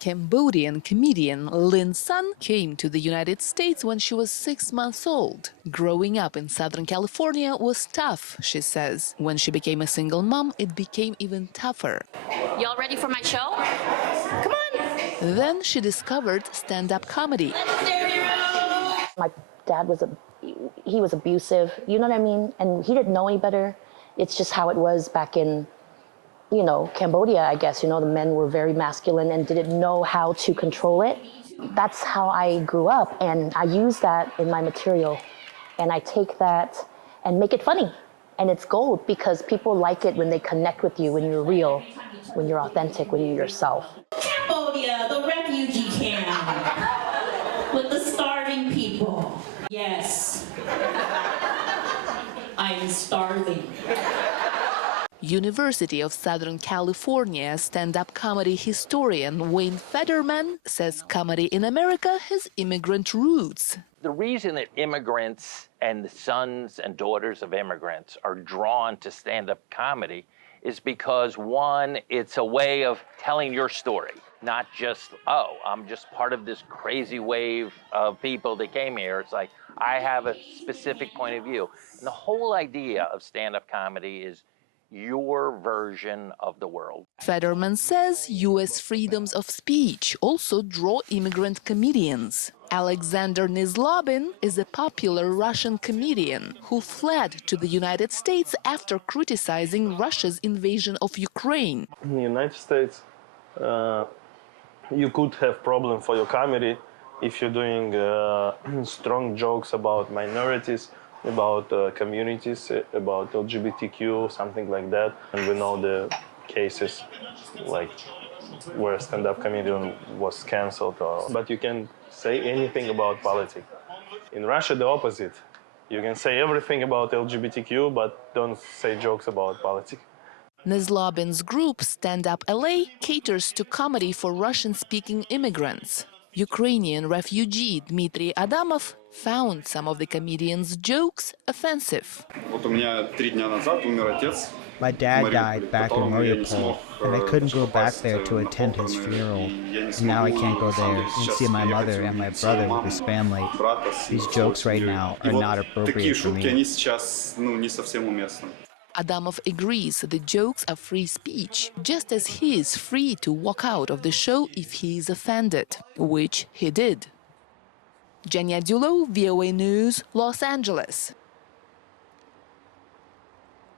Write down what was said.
Cambodian comedian Lin Sun came to the United States when she was 6 months old. Growing up in Southern California was tough, she says. When she became a single mom, it became even tougher. Y'all ready for my show? Come on! Then she discovered stand-up comedy. My dad he was abusive, you know what I mean? And he didn't know any better. It's just how it was back in, Cambodia, I guess. The men were very masculine and didn't know how to control it. That's how I grew up, and I use that in my material. And I take that and make it funny. And it's gold because people like it when they connect with you, when you're real, when you're authentic, when you're yourself. Cambodia, the refugee camp with the starving people. Yes, I'm starving. University of Southern California stand-up comedy historian Wayne Federman says comedy in America has immigrant roots. The reason that immigrants and the sons and daughters of immigrants are drawn to stand-up comedy is because, one, it's a way of telling your story, not just, oh, I'm just part of this crazy wave of people that came here. It's like, I have a specific point of view. And the whole idea of stand-up comedy is your version of the world. Federman says U.S. freedoms of speech also draw immigrant comedians. Alexander Nizlobin is a popular Russian comedian who fled to the United States after criticizing Russia's invasion of Ukraine. In the United States, you could have problem for your comedy if you're doing strong jokes about minorities, about communities, about LGBTQ, something like that. And we know the cases like where stand-up comedian was cancelled. But you can say anything about politics. In Russia, the opposite. You can say everything about LGBTQ, but don't say jokes about politics. Nizlobin's group Stand Up LA caters to comedy for Russian-speaking immigrants. Ukrainian refugee Dmitry Adamov found some of the comedian's jokes offensive. My dad died back in Mariupol, and I couldn't go back there to attend his funeral. And now I can't go there and see my mother and my brother with his family. These jokes right now are not appropriate for me. Adamov agrees the jokes are free speech, just as he is free to walk out of the show if he is offended, which he did. Genia Dulot, VOA News, Los Angeles.